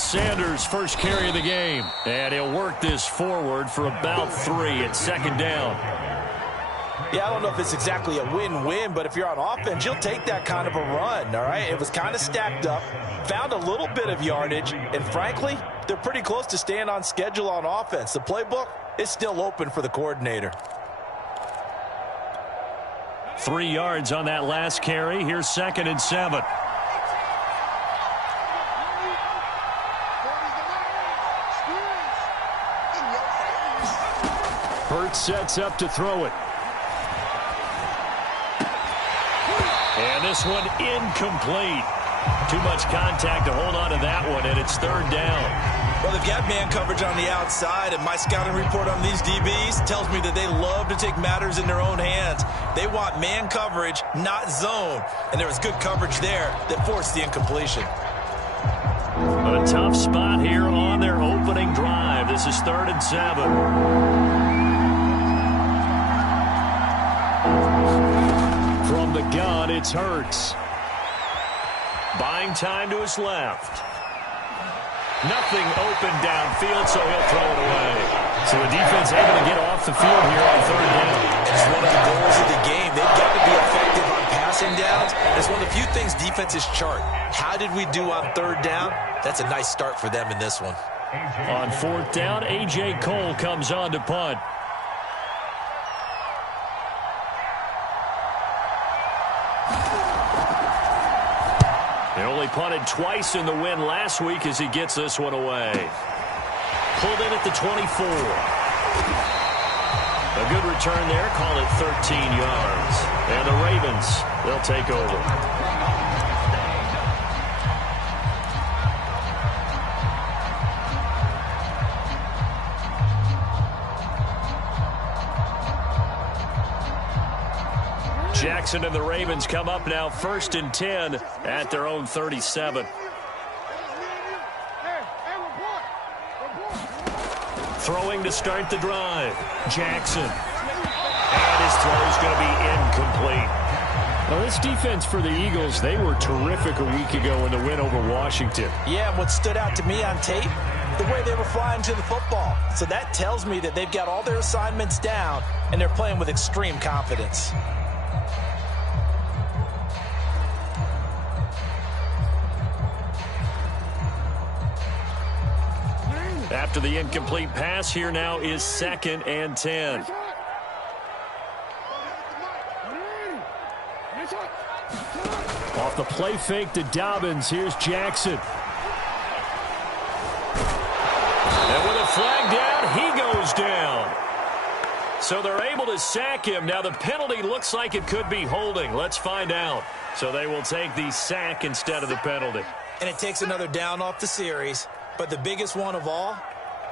Sanders, first carry of the game. And he'll work this forward for about 3 at second down. Yeah, I don't know if it's exactly a win-win, but if you're on offense, you'll take that kind of a run, all right? It was kind of stacked up, found a little bit of yardage, and frankly, they're pretty close to staying on schedule on offense. The playbook is still open for the coordinator. 3 yards on that last carry. Here's 2nd and 7. Hurts sets up to throw it. And this one incomplete. Too much contact to hold on to that one, and it's 3rd down. Well, they've got man coverage on the outside, and my scouting report on these DBs tells me that they love to take matters in their own hands. They want man coverage, not zone. And there was good coverage there that forced the incompletion. A tough spot here on their opening drive. This is 3rd and 7. From the gun, it's Hurts. Buying time to his left. Nothing open downfield, so he'll throw it away. So the defense able to get off the field here on 3rd down. It's one of the goals of the game. They've got to be effective on passing downs. It's one of the few things defenses chart. How did we do on 3rd down? That's a nice start for them in this one. On 4th down, A.J. Cole comes on to punt. They only punted twice in the win last week as he gets this one away. Pulled in at the 24. A good return there. Call it 13 yards. And the Ravens, they'll take over. Jackson and the Ravens come up now 1st and 10 at their own 37. Throwing to start the drive. Jackson. And his throw is going to be incomplete. Well, this defense for the Eagles, they were terrific a week ago in the win over Washington. Yeah, and what stood out to me on tape, the way they were flying to the football. So that tells me that they've got all their assignments down, and they're playing with extreme confidence. After the incomplete pass, here now is 2nd and 10. Off the play fake to Dobbins, here's Jackson. And with a flag down, he goes down. So they're able to sack him. Now the penalty looks like it could be holding. Let's find out. So they will take the sack instead of the penalty. And it takes another down off the series. But the biggest one of all,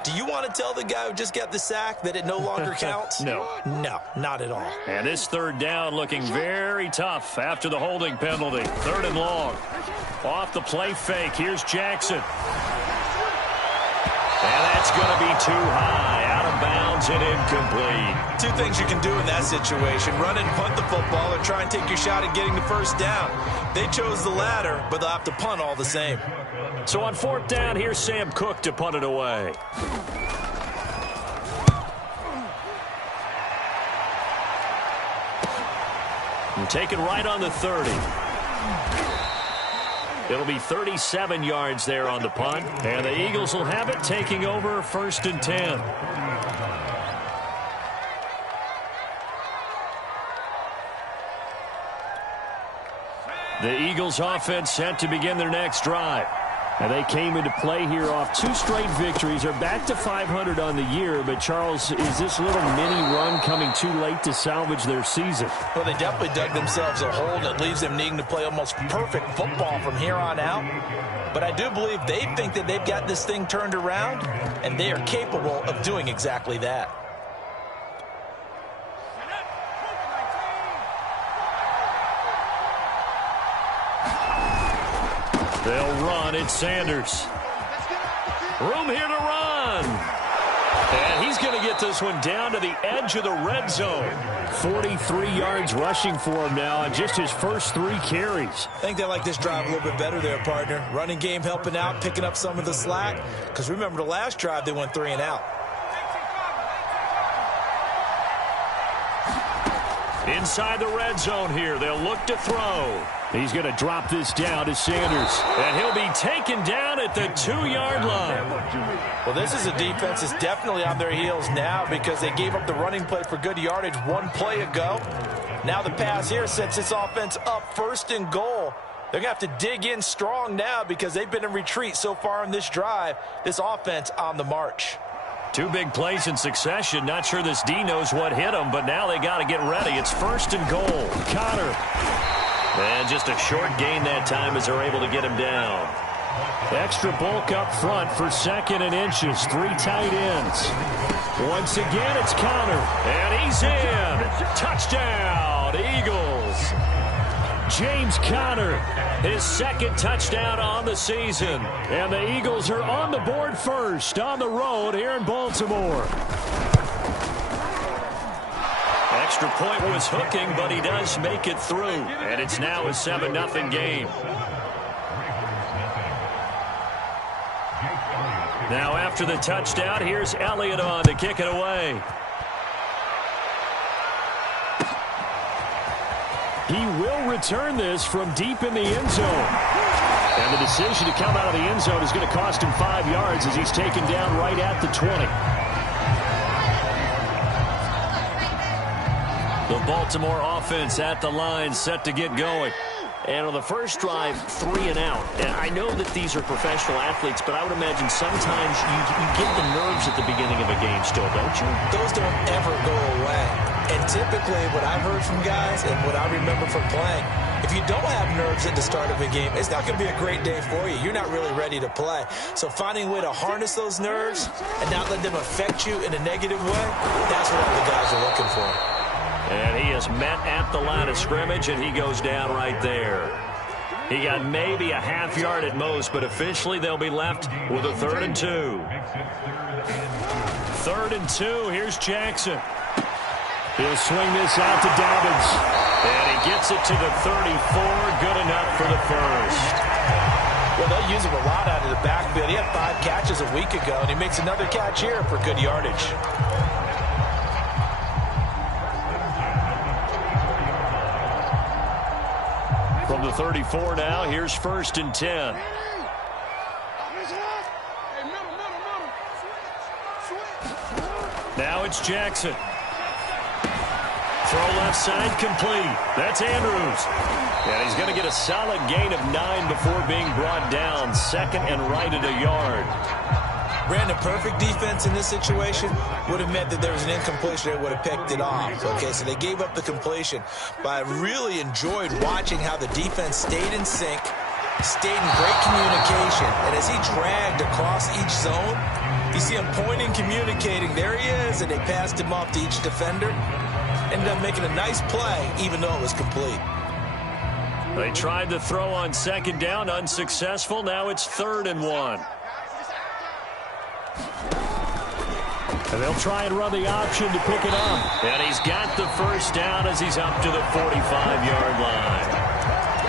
do you want to tell the guy who just got the sack that it no longer counts? No. No, not at all. And this 3rd down looking very tough after the holding penalty. 3rd and long. Off the play fake. Here's Jackson. And that's going to be too high. Out of bounds and incomplete. 2 things you can do in that situation. Run and punt the football or try and take your shot at getting the 1st down. They chose the latter, but they'll have to punt all the same. So on 4th down, here's Sam Cook to punt it away. And taken right on the 30. It'll be 37 yards there on the punt. And the Eagles will have it, taking over 1st and 10. The Eagles offense set to begin their next drive. And they came into play here off 2 straight victories. They're back to 500 on the year. But, Charles, is this little mini run coming too late to salvage their season? Well, they definitely dug themselves a hole that leaves them needing to play almost perfect football from here on out. But I do believe they think that they've got this thing turned around, and they are capable of doing exactly that. They'll run. It's Sanders. Room here to run. And he's going to get this one down to the edge of the red zone. 43 yards rushing for him now on just his first 3 carries. I think they like this drive a little bit better there, partner. Running game helping out, picking up some of the slack. Because remember the last drive, they went 3 and out. Inside the red zone here, they'll look to throw. He's going to drop this down to Sanders. And he'll be taken down at the 2-yard line. Well, this is a defense that's definitely on their heels now because they gave up the running play for good yardage 1 play ago. Now the pass here sets this offense up 1st and goal. They're going to have to dig in strong now because they've been in retreat so far in this drive. This offense on the march. 2 big plays in succession. Not sure this D knows what hit them, but now they got to get ready. It's 1st and goal. Connor. And just a short gain that time as they're able to get him down. Extra bulk up front for 2nd and inches. 3 tight ends. Once again, it's Connor. And he's in. Touchdown, Eagles. James Conner, his 2nd touchdown on the season. And the Eagles are on the board first on the road here in Baltimore. Extra point was hooking, but he does make it through. And it's now a 7-0 game. Now after the touchdown, here's Elliott on to kick it away. He will return this from deep in the end zone. And the decision to come out of the end zone is going to cost him 5 yards as he's taken down right at the 20. The Baltimore offense at the line set to get going. And on the first drive, 3 and out. And I know that these are professional athletes, but I would imagine sometimes you get the nerves at the beginning of a game still, don't you? Those don't ever go away. And typically what I've heard from guys and what I remember from playing, if you don't have nerves at the start of a game, it's not going to be a great day for you. You're not really ready to play. So finding a way to harness those nerves and not let them affect you in a negative way, that's what all the guys are looking for. And he is met at the line of scrimmage, and he goes down right there. He got maybe a half yard at most, but officially they'll be left with a 3rd and 2. 3rd and 2, here's Jackson. He'll swing this out to Dobbins. And he gets it to the 34, good enough for the first. Well, they'll use him a lot out of the backfield. He had 5 catches a week ago, and he makes another catch here for good yardage. From the 34 now, here's 1st and 10. Now it's Jackson. Throw left side complete. That's Andrews. And he's going to get a solid gain of 9 before being brought down. 2nd and right at a yard. Brandon, perfect defense in this situation would have meant that there was an incompletion. They would have picked it off. Okay, so they gave up the completion. But I really enjoyed watching how the defense stayed in sync, stayed in great communication. And as he dragged across each zone, you see him pointing, communicating. There he is, and they passed him off to each defender. Ended up making a nice play, even though it was complete. They tried to throw on 2nd down, unsuccessful. Now it's 3rd and 1. And they'll try and run the option to pick it up. And he's got the first down as he's up to the 45-yard line.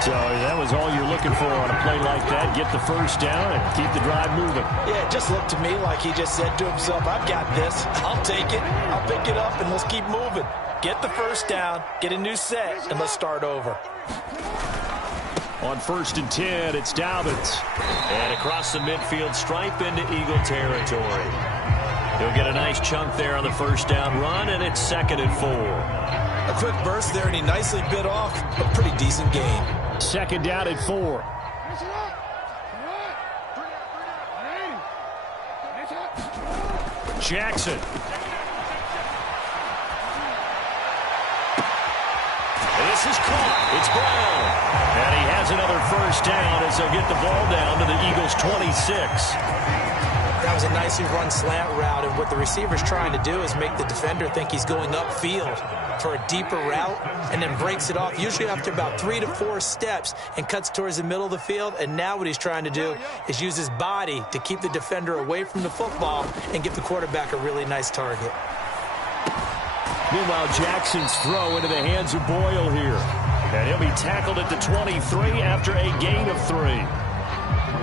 So that was all you're looking for on a play like that. Get the first down and keep the drive moving. Yeah, it just looked to me like he just said to himself, I've got this. I'll take it. I'll pick it up, and let's keep moving. Get the first down, get a new set, and let's start over. On 1st and 10, it's Dobbins. And across the midfield stripe into Eagle territory. He'll get a nice chunk there on the first down run, and it's 2nd and 4. A quick burst there, and he nicely bit off a pretty decent gain. 2nd down at 4. Jackson. This is caught. It's Brown. And he has another first down as they'll get the ball down to the Eagles' 26. That was a nicely run slant route, and what the receiver's trying to do is make the defender think he's going upfield for a deeper route and then breaks it off, usually after about 3 to 4 steps, and cuts towards the middle of the field. And now what he's trying to do is use his body to keep the defender away from the football and give the quarterback a really nice target. Meanwhile, Jackson's throw into the hands of Boyle here. And he'll be tackled at the 23 after a gain of 3.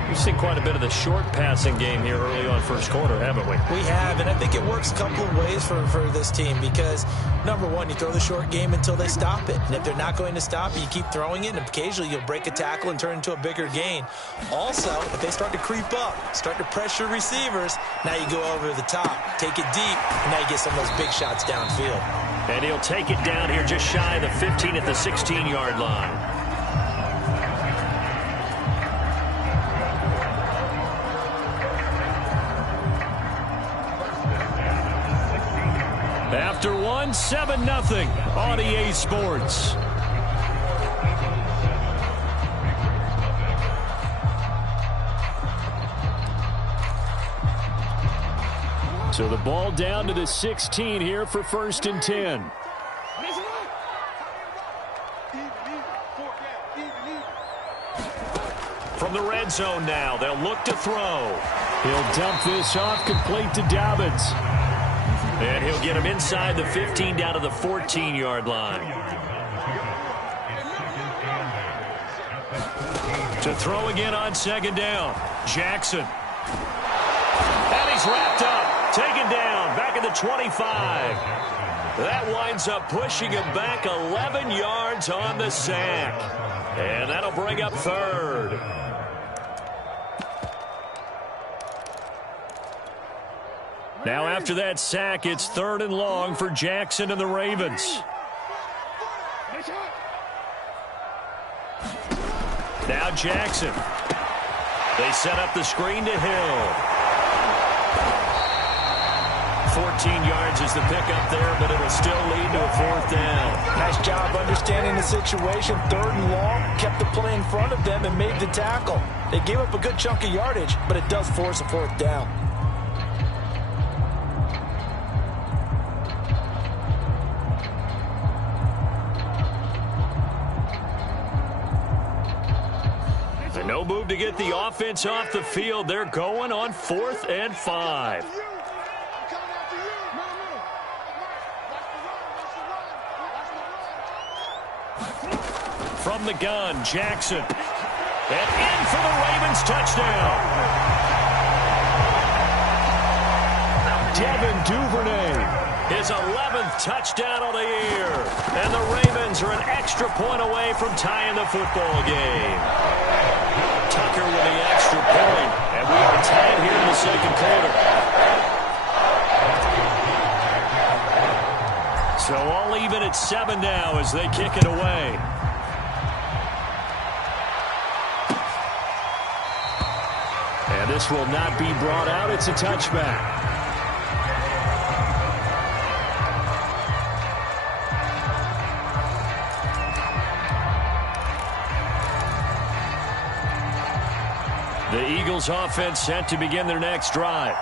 We've seen quite a bit of the short passing game here early on first quarter, haven't we? We have, and I think it works a couple of ways for this team because, number one, you throw the short game until they stop it. And if they're not going to stop it, you keep throwing it, and occasionally you'll break a tackle and turn into a bigger gain. Also, if they start to creep up, start to pressure receivers, now you go over the top, take it deep, and now you get some of those big shots downfield. And he'll take it down here just shy of the 15 at the 16-yard line. After 1, 7-0 on EA Sports. So the ball down to the 16 here for 1st and 10. From the red zone now, they'll look to throw. He'll dump this off, complete to Dobbins. And he'll get him inside the 15 down to the 14-yard line. To throw again on 2nd down. Jackson. And he's wrapped up. Taken down. Back at the 25. That winds up pushing him back 11 yards on the sack. And that'll bring up 3rd. Now after that sack, it's 3rd and long for Jackson and the Ravens. Now Jackson. They set up the screen to Hill. 14 yards is the pickup there, but it'll still lead to a 4th down. Nice job understanding the situation. 3rd and long, kept the play in front of them and made the tackle. They gave up a good chunk of yardage, but it does force a 4th down. No move to get the offense off the field. They're going on 4th and 5. From the gun, Jackson. And in for the Ravens touchdown. Devin Duvernay. His 11th touchdown of the year. And the Ravens are an extra point away from tying the football game. Tucker with the extra point. And we are tied here in the 2nd quarter. So all even at 7 now as they kick it away. And this will not be brought out. It's a touchback. The Eagles offense set to begin their next drive.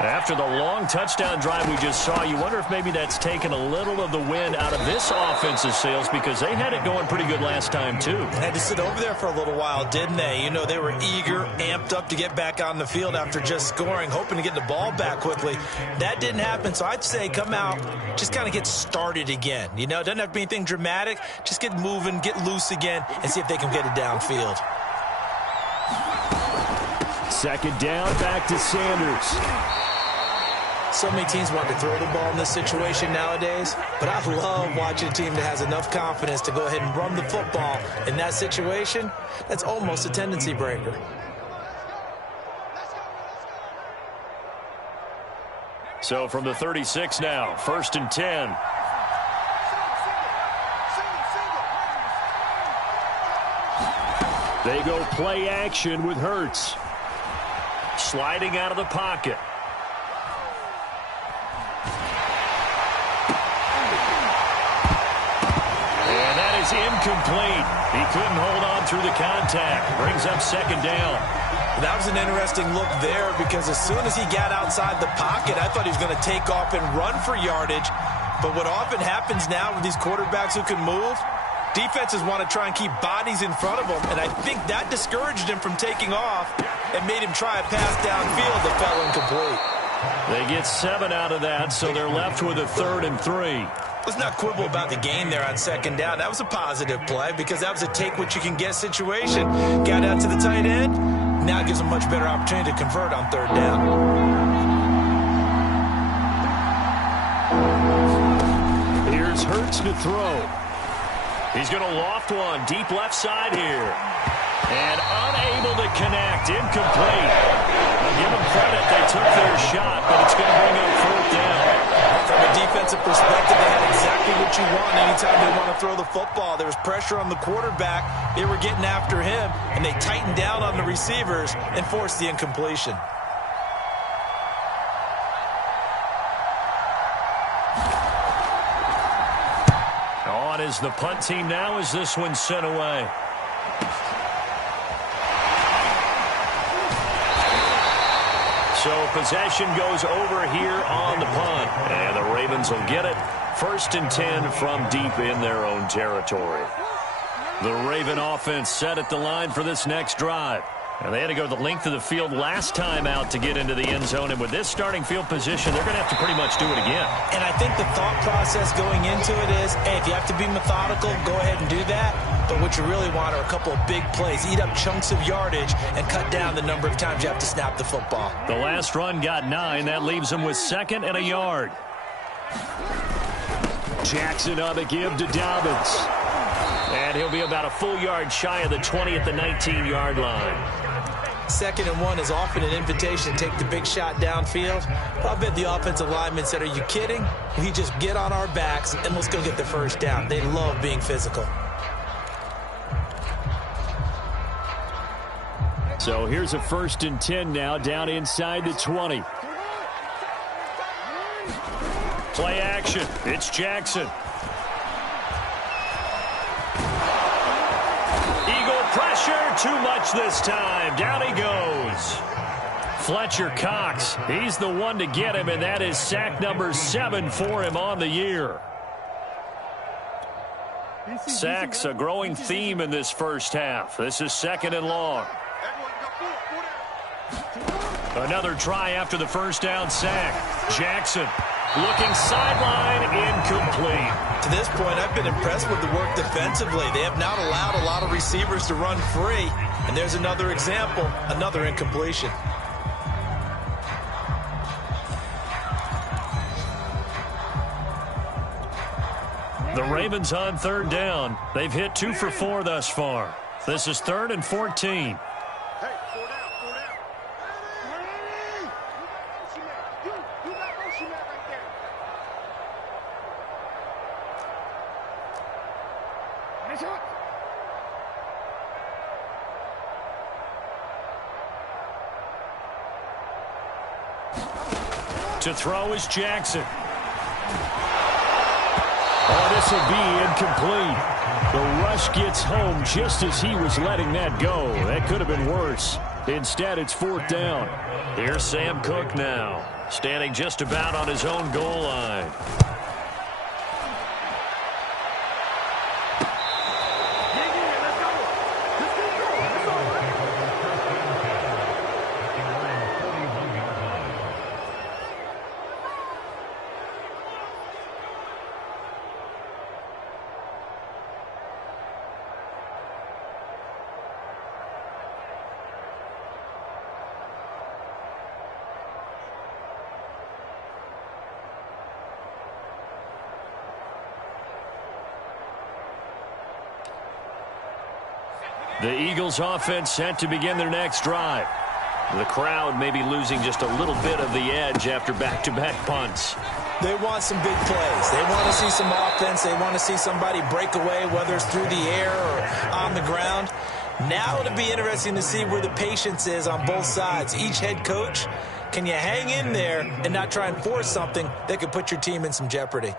After the long touchdown drive we just saw, you wonder if maybe that's taken a little of the wind out of this offense's sails because they had it going pretty good last time, too. Had to sit over there for a little while, didn't they? You know, they were eager, amped up to get back on the field after just scoring, hoping to get the ball back quickly. That didn't happen, so I'd say come out, just kind of get started again. You know, it doesn't have to be anything dramatic. Just get moving, get loose again, and see if they can get it downfield. 2nd down, back to Sanders. So many teams want to throw the ball in this situation nowadays, but I love watching a team that has enough confidence to go ahead and run the football. In that situation, that's almost a tendency breaker. So from the 36 now, 1st and 10. They go play action with Hurts. Sliding out of the pocket. And that is incomplete. He couldn't hold on through the contact. Brings up 2nd down. That was an interesting look there because as soon as he got outside the pocket, I thought he was going to take off and run for yardage. But what often happens now with these quarterbacks who can move, defenses want to try and keep bodies in front of them, and I think that discouraged him from taking off and made him try a pass downfield that fell incomplete. They get 7 out of that, so they're left with a 3rd and 3. Let's not quibble about the gain there on 2nd down. That was a positive play because that was a take-what-you-can-get situation. Got out to the tight end. Now it gives them a much better opportunity to convert on 3rd down. Here's Hurts to throw. He's going to loft one deep left side here. And unable to connect. Incomplete. I'll give them credit. They took their shot, but it's going to bring up 4th down. From a defensive perspective, they had exactly what you want anytime they want to throw the football. There was pressure on the quarterback. They were getting after him, and they tightened down on the receivers and forced the incompletion. On is the punt team now as this one's sent away. So possession goes over here on the punt. And the Ravens will get it. 1st and 10 from deep in their own territory. The Raven offense set at the line for this next drive. And they had to go the length of the field last time out to get into the end zone. And with this starting field position, they're going to have to pretty much do it again. And I think the thought process going into it is, hey, if you have to be methodical, go ahead and do that. But what you really want are a couple of big plays. Eat up chunks of yardage and cut down the number of times you have to snap the football. The last run got 9. That leaves them with 2nd and a yard. Jackson on the give to Dobbins. And he'll be about a full yard shy of the 20 at the 19-yard line. 2nd and 1 is often an invitation to take the big shot downfield. I'll bet the offensive linemen said, are you kidding? We just get on our backs and let's go get the 1st down. They love being physical. So here's a 1st and 10 now down inside the 20. Play action. It's Jackson. Pressure, too much this time. Down he goes. Fletcher Cox, he's the one to get him, and that is sack number 7 for him on the year. Sacks, a growing theme in this first half. This is 2nd and long. Another try after the 1st down sack. Jackson looking sideline, incomplete. To this point, I've been impressed with the work defensively. They have not allowed a lot of receivers to run free. And there's another example, another incompletion. The Ravens on 3rd down. They've hit 2 for 4 thus far. This is 3rd and 14. To throw is Jackson. Oh, this will be incomplete. The rush gets home just as he was letting that go. That could have been worse. Instead, it's 4th down. Here's Sam Cook now, standing just about on his own goal line. The Eagles offense set to begin their next drive. The crowd may be losing just a little bit of the edge after back-to-back punts. They want some big plays. They want to see some offense. They want to see somebody break away, whether it's through the air or on the ground. Now it'll be interesting to see where the patience is on both sides. Each head coach, can you hang in there and not try and force something that could put your team in some jeopardy?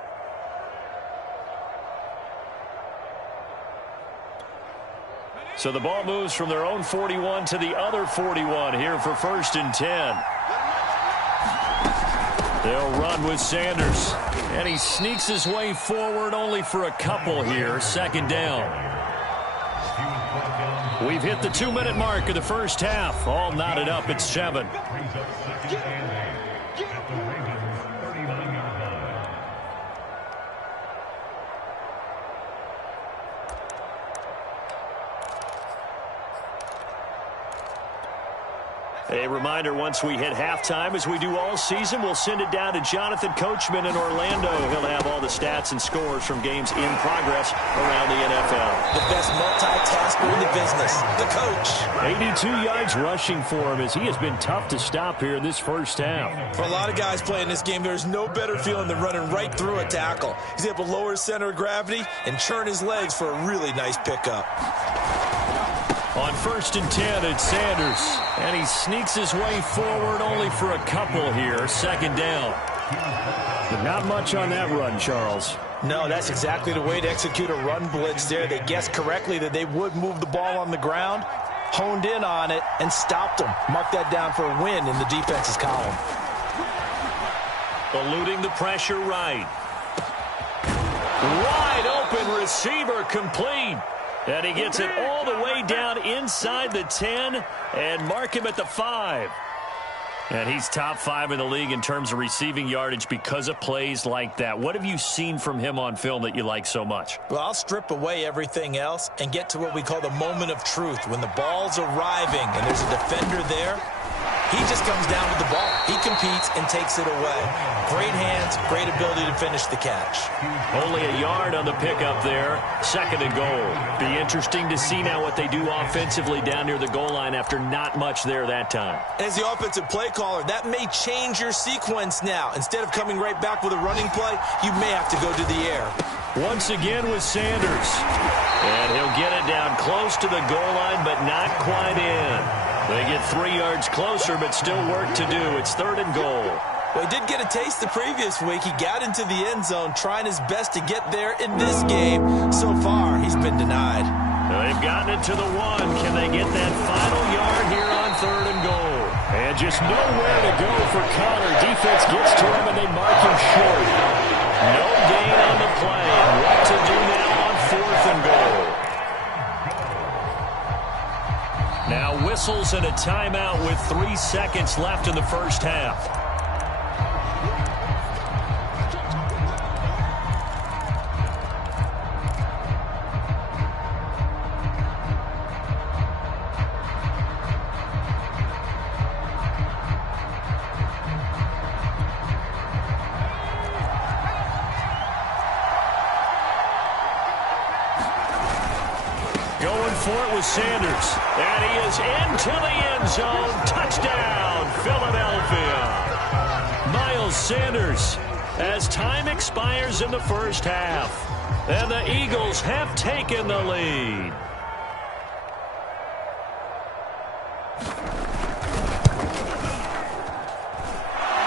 So the ball moves from their own 41 to the other 41 here for 1st and 10. They'll run with Sanders. And he sneaks his way forward only for a couple here. 2nd down. We've hit the 2-minute mark of the first half. All knotted up at 7. A reminder, once we hit halftime, as we do all season, we'll send it down to Jonathan Coachman in Orlando. He'll have all the stats and scores from games in progress around the NFL. The best multitasker in the business, the coach. 82 yards rushing for him as he has been tough to stop here in this first half. For a lot of guys playing this game, there's no better feeling than running right through a tackle. He's able to lower his center of gravity and churn his legs for a really nice pickup. On 1st and 10, it's Sanders. And he sneaks his way forward only for a couple here. 2nd down. But not much on that run, Charles. No, that's exactly the way to execute a run blitz there. They guessed correctly that they would move the ball on the ground, honed in on it, and stopped them. Mark that down for a win in the defense's column. Eluding the pressure right. Wide open receiver complete. And he gets it all the way down inside the 10 and mark him at the 5. And he's top 5 in the league in terms of receiving yardage because of plays like that. What have you seen from him on film that you like so much? Well, I'll strip away everything else and get to what we call the moment of truth. When the ball's arriving and there's a defender there, he just comes down with the ball. He competes and takes it away. Great hands, great ability to finish the catch. Only a yard on the pickup there. 2nd and goal. Be interesting to see now what they do offensively down near the goal line after not much there that time. As the offensive play caller, that may change your sequence now. Instead of coming right back with a running play, you may have to go to the air. Once again with Sanders. And he'll get it down close to the goal line, but not quite in. They get 3 yards closer, but still work to do. It's 3rd and goal. Well, he did get a taste the previous week. He got into the end zone, trying his best to get there in this game. So far, he's been denied. They've gotten it to the 1. Can they get that final yard here on 3rd and goal? And just nowhere to go for Connor. Defense gets to him, and they mark him short. No gain on the play. And what to do now on 4th and goal? Now whistles and a timeout with 3 seconds left in the first half. For it was Sanders, and he is into the end zone. Touchdown, Philadelphia. Miles Sanders, as time expires in the first half, and the Eagles have taken the lead.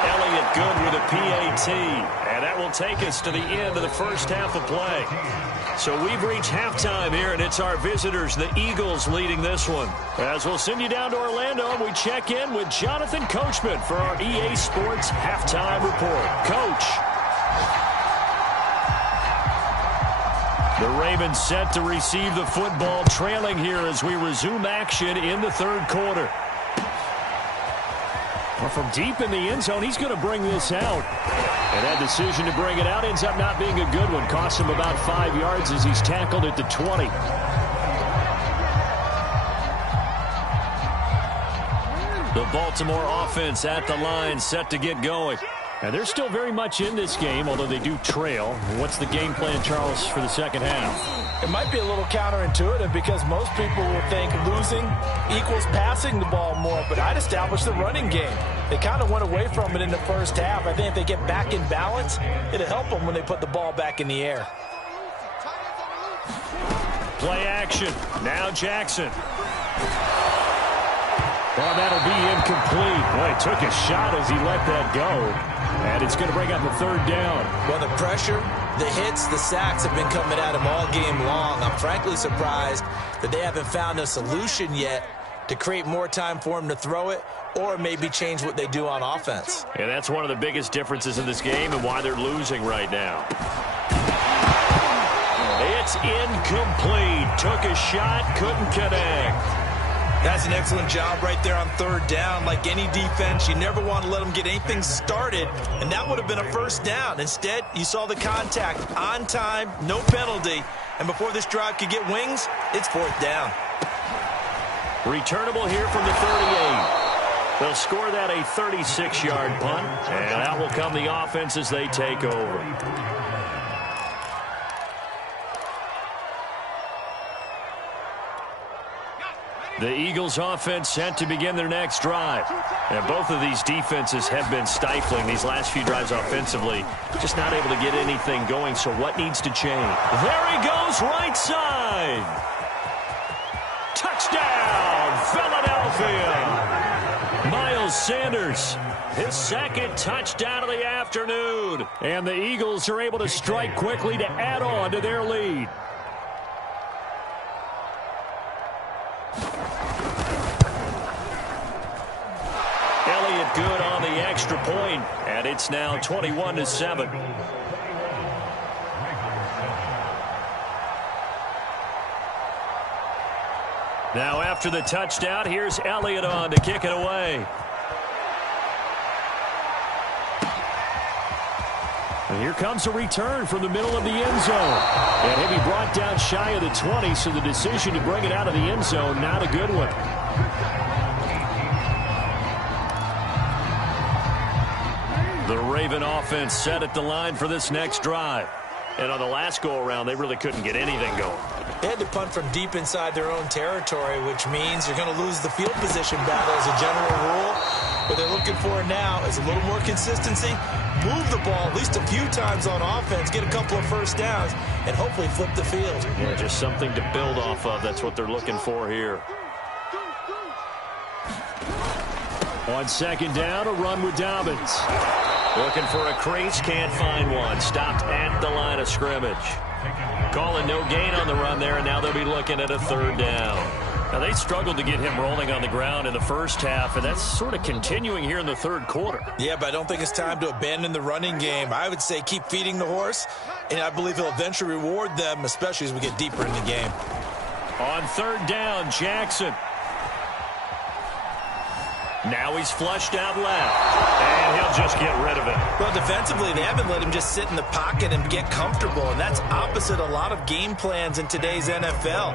Elliott good with a PAT, and that will take us to the end of the first half of play. So we've reached halftime here, and it's our visitors, the Eagles, leading this one. As we'll send you down to Orlando, and we check in with Jonathan Coachman for our EA Sports Halftime Report. Coach. The Ravens set to receive the football, trailing here as we resume action in the 3rd quarter. Well, from deep in the end zone, he's going to bring this out. And that decision to bring it out ends up not being a good one. Costs him about 5 yards as he's tackled at the 20. The Baltimore offense at the line, set to get going. And they're still very much in this game, although they do trail. What's the game plan, Charles, for the second half? It might be a little counterintuitive because most people will think losing equals passing the ball more, but I'd establish the running game. They kind of went away from it in the first half. I think if they get back in balance, it'll help them when they put the ball back in the air. Play action. Now Jackson. Oh, that'll be incomplete. Boy, he took a shot as he let that go. And it's going to bring up a third down. Well, the pressure, the hits, the sacks have been coming at him all game long. I'm frankly surprised that they haven't found a solution yet to create more time for him to throw it or maybe change what they do on offense. And that's one of the biggest differences in this game and why they're losing right now. It's incomplete. Took a shot, couldn't connect. That's an excellent job right there on third down. Like any defense, you never want to let them get anything started, and that would have been a first down. Instead, you saw the contact on time, no penalty, and before this drive could get wings, it's fourth down. Returnable here from the 38. They'll score that a 36-yard punt, and out will come the offense as they take over. The Eagles offense set to begin their next drive. And both of these defenses have been stifling these last few drives offensively. Just not able to get anything going, so what needs to change? There he goes, right side. Touchdown, Philadelphia. Miles Sanders, his second touchdown of the afternoon. And the Eagles are able to strike quickly to add on to their lead. Good on the extra point, and it's now 21-7. Now after the touchdown, here's Elliott on to kick it away. And here comes a return from the middle of the end zone. And he'll be brought down shy of the 20, so the decision to bring it out of the end zone, not a good one. The Raven offense set at the line for this next drive. And on the last go-around, they really couldn't get anything going. They had to punt from deep inside their own territory, which means you're going to lose the field position battle as a general rule. What they're looking for now is a little more consistency, move the ball at least a few times on offense, get a couple of first downs, and hopefully flip the field. Yeah, just something to build off of. That's what they're looking for here. On second down, a run with Dobbins. Looking for a crease, can't find one. Stopped at the line of scrimmage. Calling no gain on the run there, and now they'll be looking at a third down. Now, they struggled to get him rolling on the ground in the first half, and that's sort of continuing here in the third quarter. Yeah, but I don't think it's time to abandon the running game. I would say keep feeding the horse, and I believe he'll eventually reward them, especially as we get deeper in the game. On third down, Jackson. Now he's flushed out left, and he'll just get rid of it. Well, defensively, they haven't let him just sit in the pocket and get comfortable, and that's opposite a lot of game plans in today's NFL.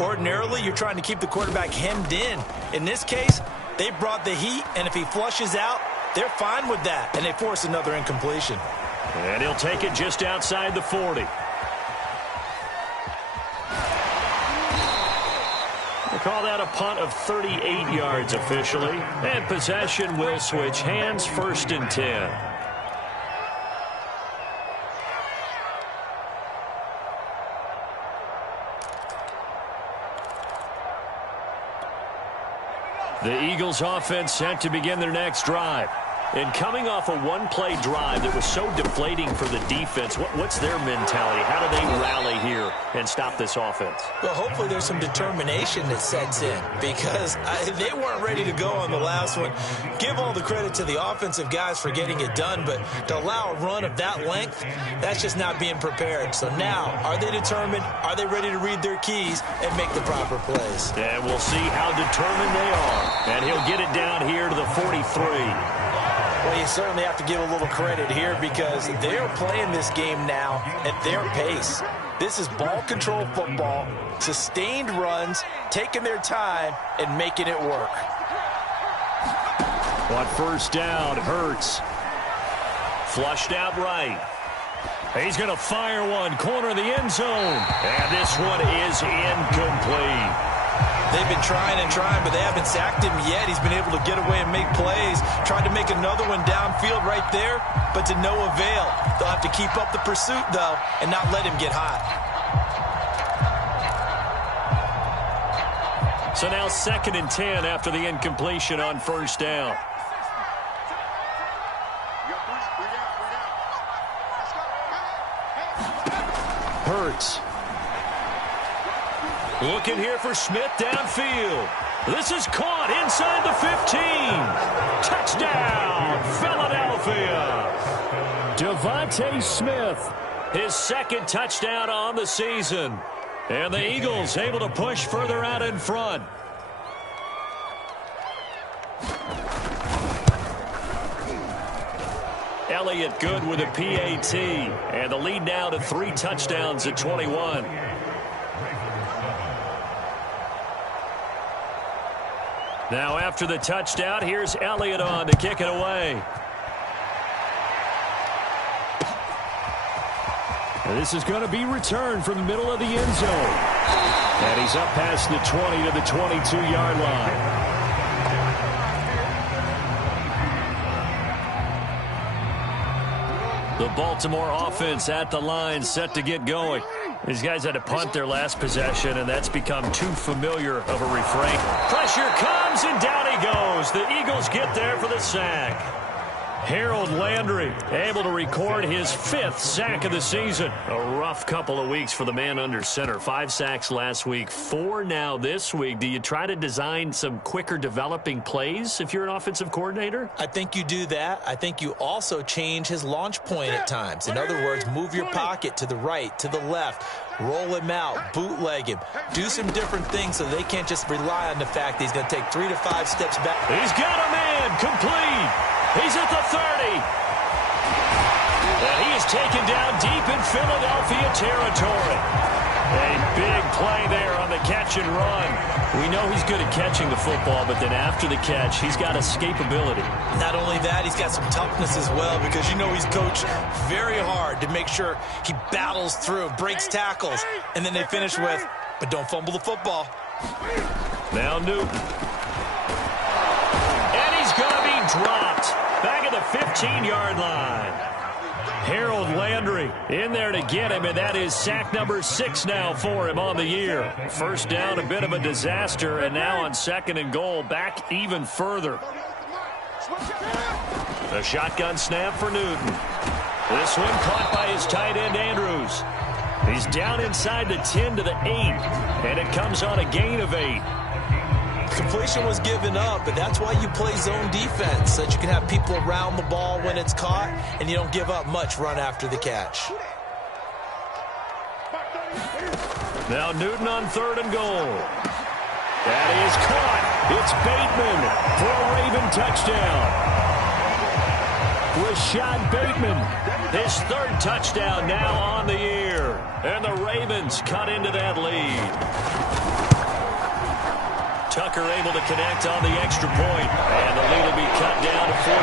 Ordinarily, you're trying to keep the quarterback hemmed in. In this case, they brought the heat, and if he flushes out, they're fine with that, and they force another incompletion. And he'll take it just outside the 40. They call that a punt of 38 yards officially. And possession will switch hands, 1st and 10. The Eagles offense set to begin their next drive. And coming off a one-play drive that was so deflating for the defense, what's their mentality? How do they rally here and stop this offense? Well, hopefully there's some determination that sets in because they weren't ready to go on the last one. Give all the credit to the offensive guys for getting it done, but to allow a run of that length, that's just not being prepared. So now, are they determined? Are they ready to read their keys and make the proper plays? And we'll see how determined they are. And he'll get it down here to the 43. Well, you certainly have to give a little credit here because they're playing this game now at their pace. This is ball control football, sustained runs, taking their time, and making it work. On first down, Hurts. Flushed out right. He's going to fire one, corner of the end zone. And this one is incomplete. They've been trying and trying, but they haven't sacked him yet. He's been able to get away and make plays. Tried to make another one downfield right there, but to no avail. They'll have to keep up the pursuit, though, and not let him get hot. So now 2nd and 10 after the incompletion on first down. Hurts. Looking here for Smith downfield. This is caught inside the 15. Touchdown, Philadelphia. Devontae Smith, his 2nd touchdown on the season. And the Eagles able to push further out in front. Elliott good with a PAT. And the lead now to 3 touchdowns at 21. Now after the touchdown, here's Elliott on to kick it away. And this is going to be returned from the middle of the end zone. And he's up past the 20 to the 22-yard line. The Baltimore offense at the line, set to get going. These guys had to punt their last possession, and that's become too familiar of a refrain. Pressure comes, and down he goes. The Eagles get there for the sack. Harold Landry able to record his 5th sack of the season. A rough couple of weeks for the man under center. 5 sacks last week, 4 now this week. Do you try to design some quicker developing plays if you're an offensive coordinator? I think you do that. I think you also change his launch point at times. In other words, move your pocket to the right, to the left, roll him out, bootleg him. Do some different things so they can't just rely on the fact that he's going to take 3 to 5 steps back. He's got a man complete. He's at the 30. And he is taken down deep in Philadelphia territory. A big play there on the catch and run. We know he's good at catching the football, but then after the catch, he's got escapability. Not only that, he's got some toughness as well, because you know he's coached very hard to make sure he battles through, breaks tackles, and then they finish with, but don't fumble the football. Now Newton. And he's going to be dropped back at the 15-yard line. Harold Landry in there to get him, and that is sack number 6 now for him on the year. First down, a bit of a disaster, and now on 2nd and goal, back even further. A shotgun snap for Newton. This one caught by his tight end, Andrews. He's down inside the 10 to the 8, and it comes on a gain of 8. Completion was given up, but that's why you play zone defense, so that you can have people around the ball when it's caught, and you don't give up much run after the catch. Now Newton on 3rd and goal. That is caught. It's Bateman for a Raven touchdown. Rashad Bateman, his 3rd touchdown now on the year. And the Ravens cut into that lead. Tucker able to connect on the extra point, and the lead will be cut down to 14.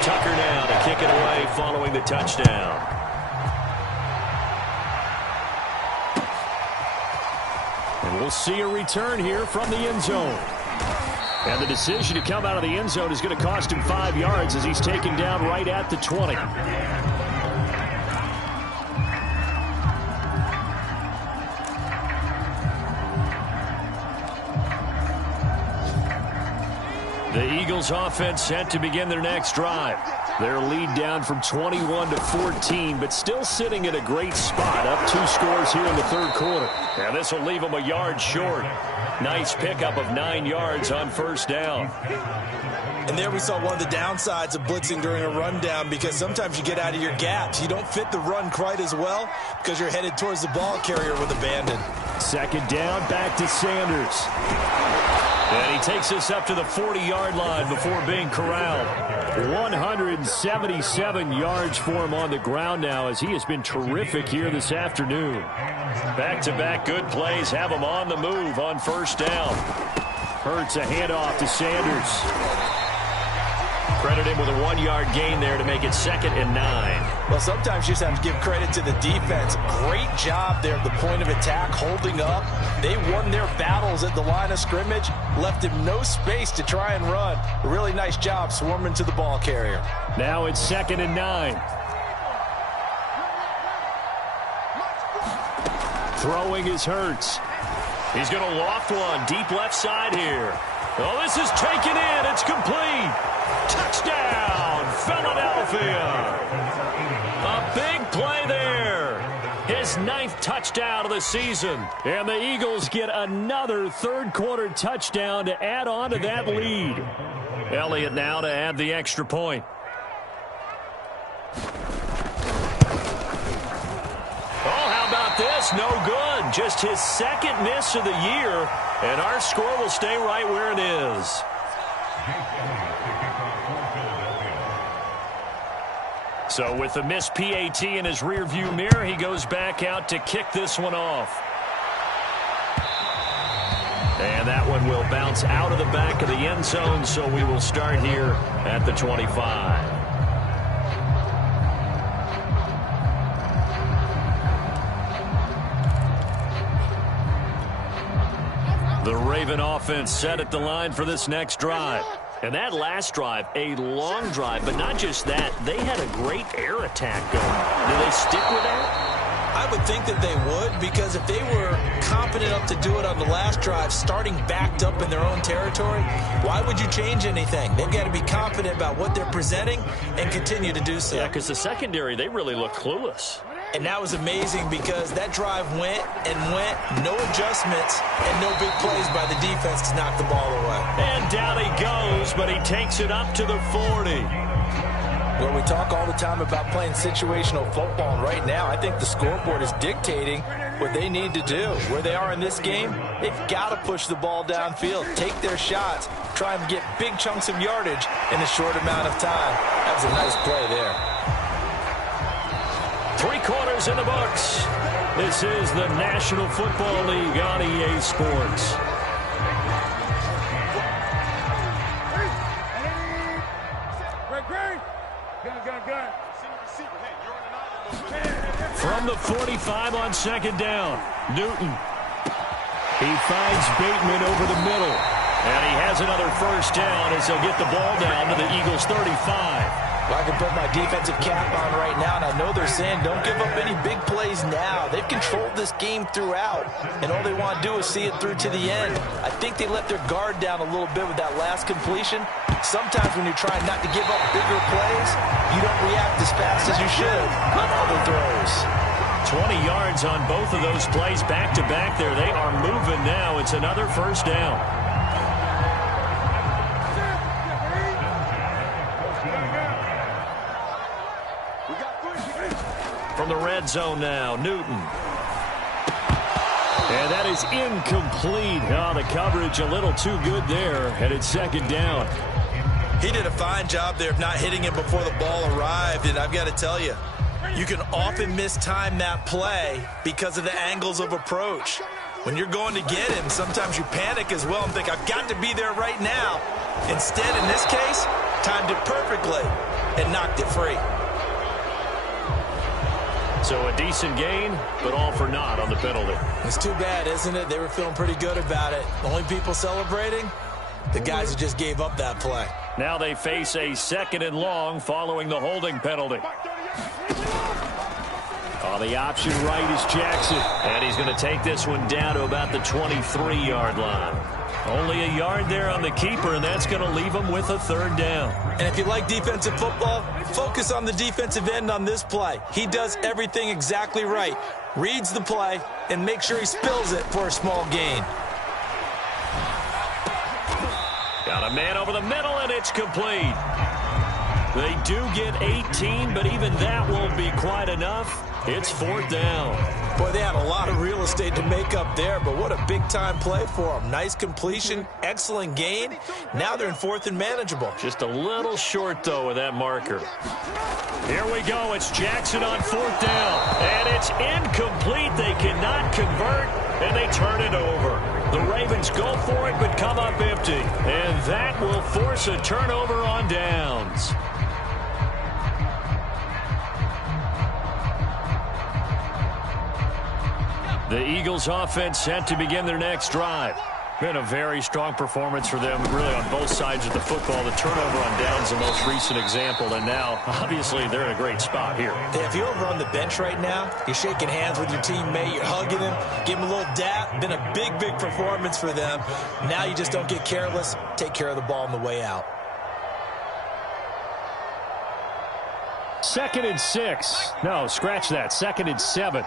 Tucker now to kick it away following the touchdown. And we'll see a return here from the end zone. And the decision to come out of the end zone is going to cost him 5 yards as he's taken down right at the 20. The Eagles offense set to begin their next drive. Their lead down from 21 to 14, but still sitting at a great spot, up 2 scores here in the 3rd quarter. And this will leave them a yard short. Nice pickup of 9 yards on first down. And there we saw one of the downsides of blitzing during a rundown, because sometimes you get out of your gaps. You don't fit the run quite as well because you're headed towards the ball carrier with abandon. 2nd down, back to Sanders. And he takes us up to the 40-yard line before being corralled. 177 yards for him on the ground now, as he has been terrific here this afternoon. Back-to-back good plays have him on the move on first down. Hurts a handoff to Sanders. Credit him with a 1-yard gain there to make it 2nd and 9. Well, sometimes you just have to give credit to the defense. Great job there at the point of attack, holding up. They won their battles at the line of scrimmage, left him no space to try and run. A really nice job swarming to the ball carrier. Now it's 2nd and 9. Throwing is Hurts. He's going to loft one deep left side here. Oh, this is taken in. It's complete. Touchdown, Philadelphia. A big play there. His 9th touchdown of the season. And the Eagles get another third-quarter touchdown to add on to that lead. Elliott now to add the extra point. This no good. Just his 2nd miss of the year, and our score will stay right where it is. So with the missed PAT in his rearview mirror, he goes back out to kick this one off. And that one will bounce out of the back of the end zone, so we will start here at the 25. The Raven offense set at the line for this next drive. And that last drive, a long drive, but not just that. They had a great air attack going. Do they stick with that? I would think that they would, because if they were confident enough to do it on the last drive, starting backed up in their own territory, why would you change anything? They've got to be confident about what they're presenting and continue to do so. Yeah, because the secondary, they really look clueless. And that was amazing because that drive went and went, no adjustments, and no big plays by the defense to knock the ball away. And down he goes, but he takes it up to the 40. Well, we talk all the time about playing situational football, and right now I think the scoreboard is dictating what they need to do. Where they are in this game, they've got to push the ball downfield, take their shots, try and get big chunks of yardage in a short amount of time. That was a nice play there. 3 quarters in the books. This is the National Football League on EA Sports. From the 45 on 2nd down, Newton. He finds Bateman over the middle. And he has another first down as they'll get the ball down to the Eagles' 35. Well, I can put my defensive cap on right now, and I know they're saying don't give up any big plays now. They've controlled this game throughout, and all they want to do is see it through to the end. I think they let their guard down a little bit with that last completion. Sometimes when you're trying not to give up bigger plays, you don't react as fast as you should on other throws. 20 yards on both of those plays back-to-back there. They are moving now. It's another first down. From the red zone now, Newton. And that is incomplete. Oh, the coverage a little too good there, and it's 2nd down. He did a fine job there of not hitting him before the ball arrived, and I've got to tell you, you can often mistime that play because of the angles of approach. When you're going to get him, sometimes you panic as well and think, I've got to be there right now. Instead, in this case, timed it perfectly and knocked it free. So a decent gain, but all for naught on the penalty. It's too bad, isn't it? They were feeling pretty good about it. The only people celebrating, the guys who just gave up that play. Now they face a 2nd and long following the holding penalty. On the option right is Jackson. And he's going to take this one down to about the 23-yard line. Only a yard there on the keeper, and that's going to leave him with a 3rd down. And if you like defensive football, focus on the defensive end on this play. He does everything exactly right. Reads the play and makes sure he spills it for a small gain. Got a man over the middle, and it's complete. They do get 18, but even that won't be quite enough. It's 4th down. Boy, they had a lot of real estate to make up there, but what a big-time play for them. Nice completion, excellent gain. Now they're in 4th and manageable. Just a little short, though, with that marker. Here we go. It's Jackson on 4th down, and it's incomplete. They cannot convert, and they turn it over. The Ravens go for it, but come up empty, and that will force a turnover on downs. The Eagles offense set to begin their next drive. Been a very strong performance for them, really, on both sides of the football. The turnover on downs the most recent example, and now, obviously, they're in a great spot here. Yeah, if you're over on the bench right now, you're shaking hands with your teammate, you're hugging him, give him a little dap. Been a big, big performance for them. Now you just don't get careless. Take care of the ball on the way out. 2nd and 6. No, scratch that. 2nd and 7.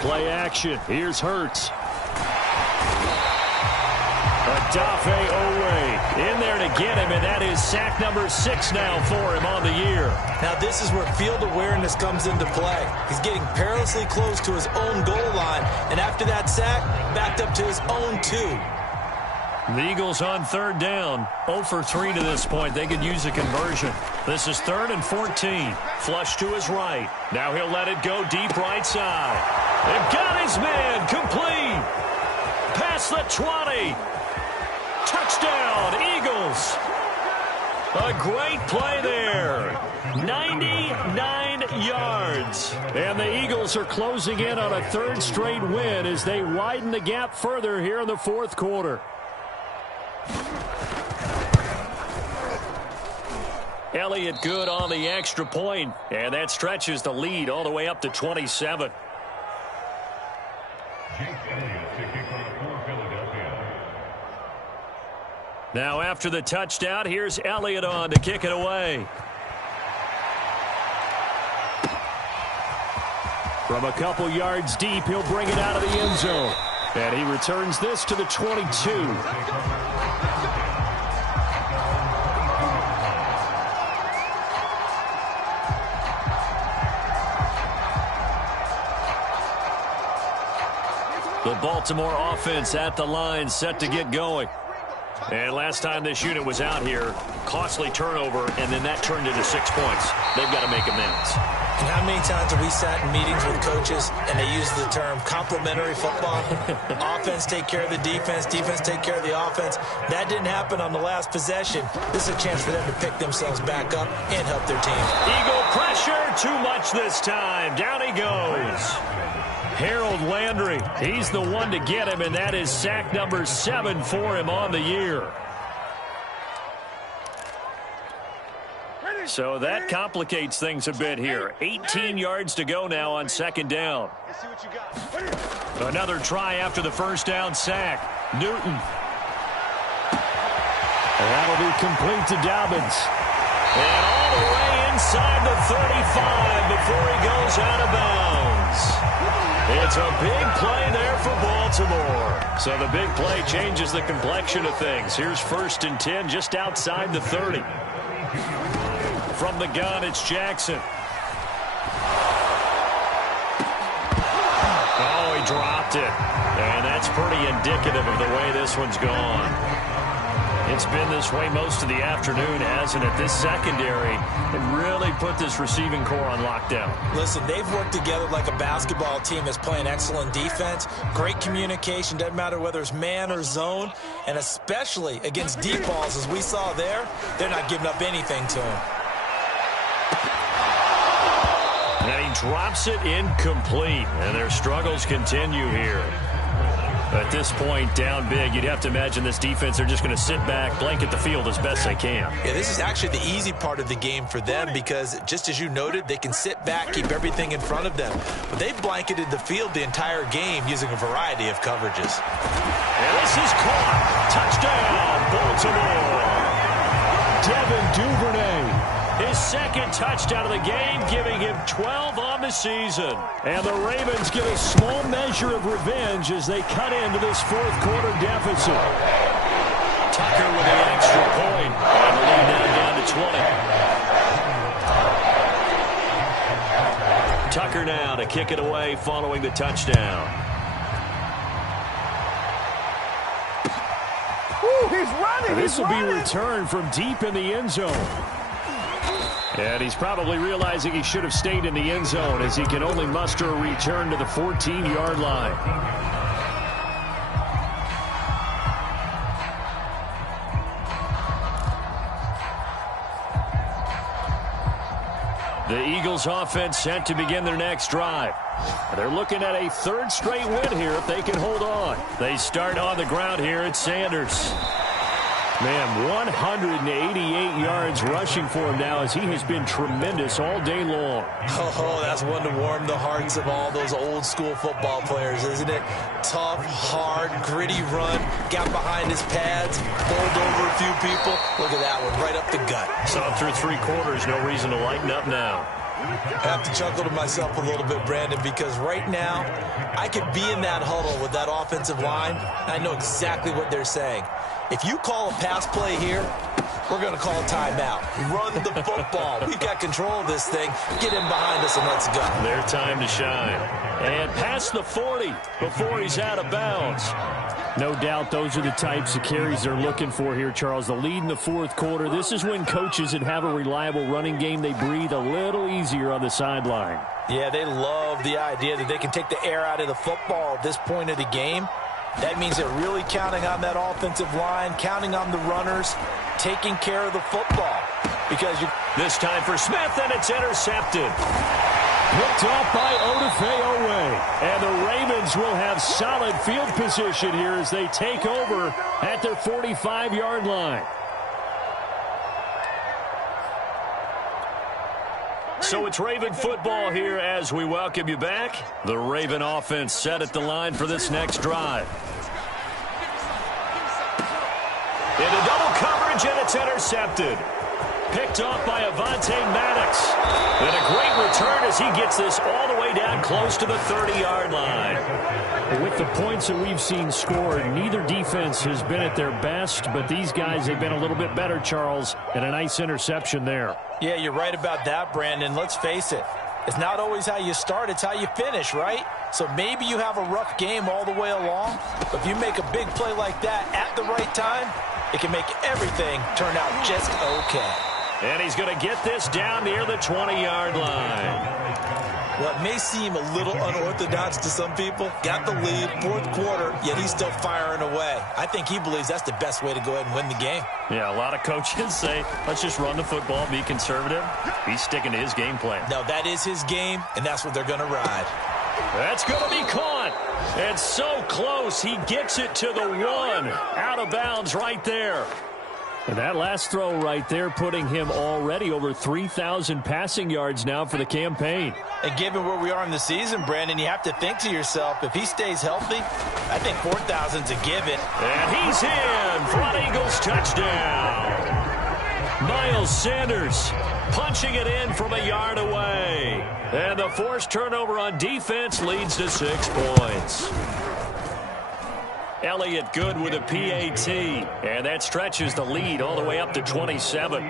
Play action. Here's Hurts. Odafe Owe in there to get him, and that is sack number 6 now for him on the year. Now this is where field awareness comes into play. He's getting perilously close to his own goal line, and after that sack, backed up to his own 2. The Eagles on 3rd down. 0 for 3 to this point. They could use a conversion. This is 3rd and 14. Flush to his right. Now he'll let it go deep right side. They've got his man. Complete. Past the 20. Touchdown, Eagles. A great play there. 99 yards. And the Eagles are closing in on a 3rd straight win as they widen the gap further here in the 4th quarter. Elliott good on the extra point, and that stretches the lead all the way up to 27. Now after the touchdown, here's Elliott on to kick it away. From a couple yards deep, he'll bring it out of the end zone. And he returns this to the 22. The Baltimore offense at the line, set to get going. And last time this unit was out here, costly turnover, and then that turned into 6 points. They've got to make amends. And how many times have we sat in meetings with coaches and they use the term complementary football? Offense take care of the defense, defense take care of the offense. That didn't happen on the last possession. This is a chance for them to pick themselves back up and help their team. Eagle pressure, too much this time. Down he goes. Harold Landry, he's the one to get him, and that is sack number 7 for him on the year. So that complicates things a bit here. 18 yards to go now on 2nd down. Another try after the 1st down sack. Newton. And that'll be complete to Dobbins. And all the way inside the 35 before he goes out of bounds. It's a big play there for Baltimore. So the big play changes the complexion of things. Here's 1st and 10 just outside the 30. From the gun, it's Jackson. Oh, he dropped it. And that's pretty indicative of the way this one's gone. It's been this way most of the afternoon, hasn't it? This secondary really put this receiving core on lockdown. Listen, they've worked together like a basketball team that's playing excellent defense. Great communication, doesn't matter whether it's man or zone. And especially against deep balls, as we saw there, they're not giving up anything to him. And he drops it incomplete. And their struggles continue here. At this point, down big, you'd have to imagine this defense, they're just going to sit back, blanket the field as best they can. Yeah, this is actually the easy part of the game for them because, just as you noted, they can sit back, keep everything in front of them. But they've blanketed the field the entire game using a variety of coverages. And this is caught. Touchdown, Baltimore. Devin Duvernay. His 2nd touchdown of the game, giving him 12 on the season. And the Ravens get a small measure of revenge as they cut into this 4th quarter deficit. Tucker with the extra point. And the lead now down to 20. Tucker now to kick it away following the touchdown. Ooh, he's running. This will be returned from deep in the end zone. And he's probably realizing he should have stayed in the end zone as he can only muster a return to the 14-yard line. The Eagles offense set to begin their next drive. They're looking at a third straight win here if they can hold on. They start on the ground here at Sanders. Man, 188 yards rushing for him now as he has been tremendous all day long. Oh, that's one to warm the hearts of all those old school football players, isn't it? Tough, hard, gritty run, got behind his pads, bowled over a few people. Look at that one, right up the gut. Saw through 3 quarters, no reason to lighten up now. I have to chuckle to myself a little bit, Brandon, because right now I could be in that huddle with that offensive line. I know exactly what they're saying. If you call a pass play here, we're going to call a timeout. Run the football. We've got control of this thing. Get in behind us and let's go. Their time to shine. And past the 40 before he's out of bounds. No doubt those are the types of carries they're looking for here, Charles. The lead in the fourth quarter. This is when coaches that have a reliable running game, they breathe a little easier on the sideline. Yeah, they love the idea that they can take the air out of the football at this point of the game. That means they're really counting on that offensive line, counting on the runners, taking care of the football. Because this time for Smith, and it's intercepted. Picked off by Odafe-Oweh. And the Ravens will have solid field position here as they take over at their 45-yard line. So it's Raven football here as we welcome you back. The Raven offense set at the line for this next drive. Into double coverage, and it's intercepted. Picked off by Avonte Maddox. And a great return as he gets this all the way down close to the 30-yard line. With the points that we've seen scored, neither defense has been at their best, but these guys have been a little bit better, Charles, and a nice interception there. Yeah, you're right about that, Brandon. Let's face it. It's not always how you start, it's how you finish, right? So maybe you have a rough game all the way along, but if you make a big play like that at the right time, it can make everything turn out just okay. And he's going to get this down near the 20-yard line. What may seem a little unorthodox to some people, got the lead, fourth quarter, yet he's still firing away. I think he believes that's the best way to go ahead and win the game. Yeah, a lot of coaches say, let's just run the football, be conservative. He's sticking to his game plan. No, that is his game, and that's what they're going to ride. That's going to be caught. And so close, he gets it to the 1. Out of bounds right there. And that last throw right there putting him already over 3,000 passing yards now for the campaign. And given where we are in the season, Brandon, you have to think to yourself, if he stays healthy, I think 4,000's a given. And he's in for an Eagles touchdown. Miles Sanders punching it in from a yard away. And the forced turnover on defense leads to 6 points. Elliott good with a PAT, and that stretches the lead all the way up to 27.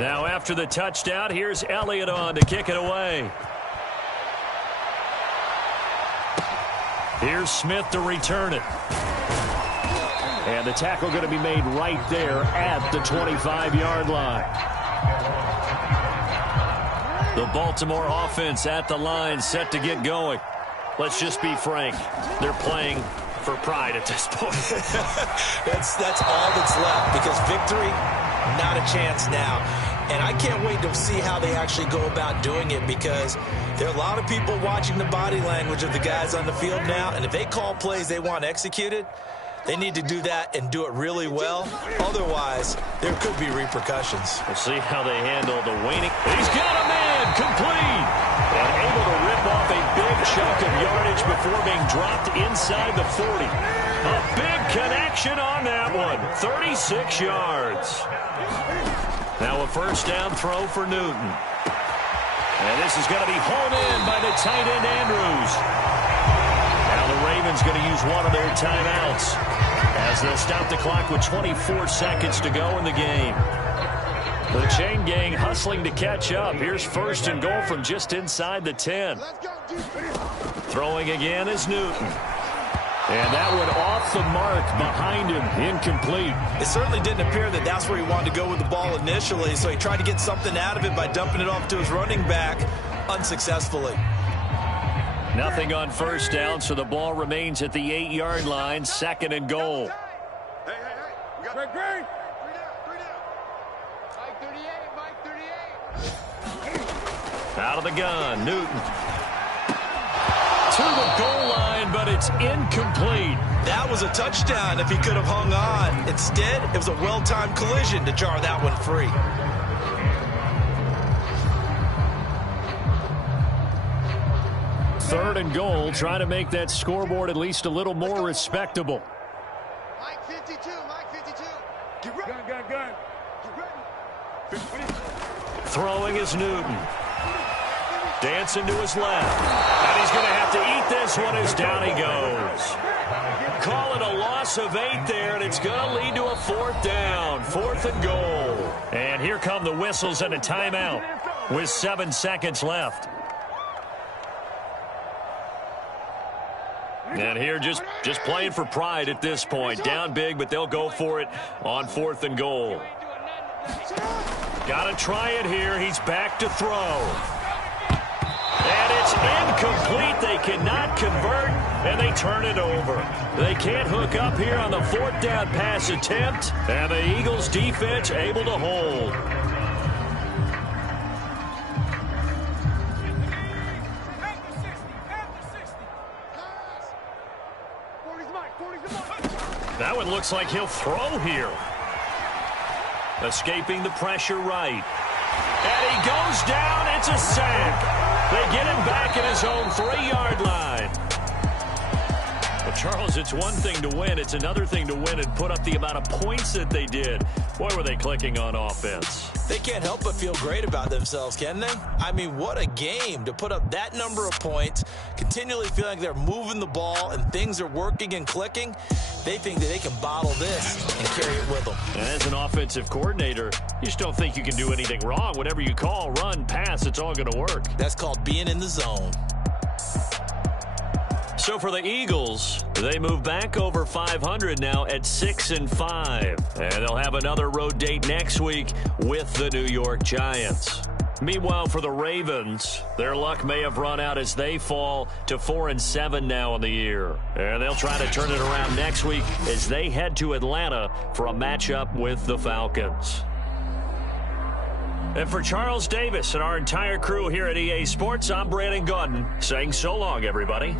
Now after the touchdown, here's Elliott on to kick it away. Here's Smith to return it. And the tackle going to be made right there at the 25-yard line. The Baltimore offense at the line, set to get going. Let's just be frank. They're playing for pride at this point. that's all that's left, because victory, not a chance now. And I can't wait to see how they actually go about doing it, because there are a lot of people watching the body language of the guys on the field now, and if they call plays they want executed, they need to do that and do it really well. Otherwise, there could be repercussions. We'll see how they handle the waning. He's got a man complete. And able to rip off a big chunk of yardage before being dropped inside the 40. A big connection on that one. 36 yards. Now a first down throw for Newton. And this is going to be hauled in by the tight end Andrews. Now the Ravens going to use one of their timeouts as they'll stop the clock with 24 seconds to go in the game. The chain gang hustling to catch up. Here's first and goal from just inside the 10. Throwing again is Newton. And that one off the mark behind him, incomplete. It certainly didn't appear that that's where he wanted to go with the ball initially, so he tried to get something out of it by dumping it off to his running back unsuccessfully. Nothing on first down, so the ball remains at the 8-yard line, second and goal. Out of the gun, Newton. To the goal line, but it's incomplete. That was a touchdown if he could have hung on. Instead, it was a well-timed collision to jar that one free. Third and goal, trying to make that scoreboard at least a little more respectable. Mike 52, Mike 52. Get ready. Gun. Get ready. Throwing is Newton. Dancing to his left. And he's going to have to eat this one as down he goes. Call it a loss of 8 there, and it's going to lead to a 4th down. 4th and goal. And here come the whistles and a timeout with 7 seconds left. And here just playing for pride at this point. Down big, but they'll go for it on 4th and goal. Got to try it here. He's back to throw. And it's incomplete. They cannot convert, and they turn it over. They can't hook up here on the 4th down pass attempt, and the Eagles defense able to hold. That one looks like he'll throw here. Escaping the pressure right. And he goes down. It's a sack. They get him back at his own 3-yard line. Well, Charles, it's one thing to win. It's another thing to win and put up the amount of points that they did. Boy, were they clicking on offense. They can't help but feel great about themselves, can they? I mean, what a game to put up that number of points, continually feeling like they're moving the ball and things are working and clicking. They think that they can bottle this and carry it with them. And as an offensive coordinator, you just don't think you can do anything wrong. Whatever you call, run, pass, it's all going to work. That's called being in the zone. So for the Eagles, they move back over 500 now at 6-5. And they'll have another road date next week with the New York Giants. Meanwhile, for the Ravens, their luck may have run out as they fall to 4-7 now in the year. And they'll try to turn it around next week as they head to Atlanta for a matchup with the Falcons. And for Charles Davis and our entire crew here at EA Sports, I'm Brandon Gaudin saying so long, everybody.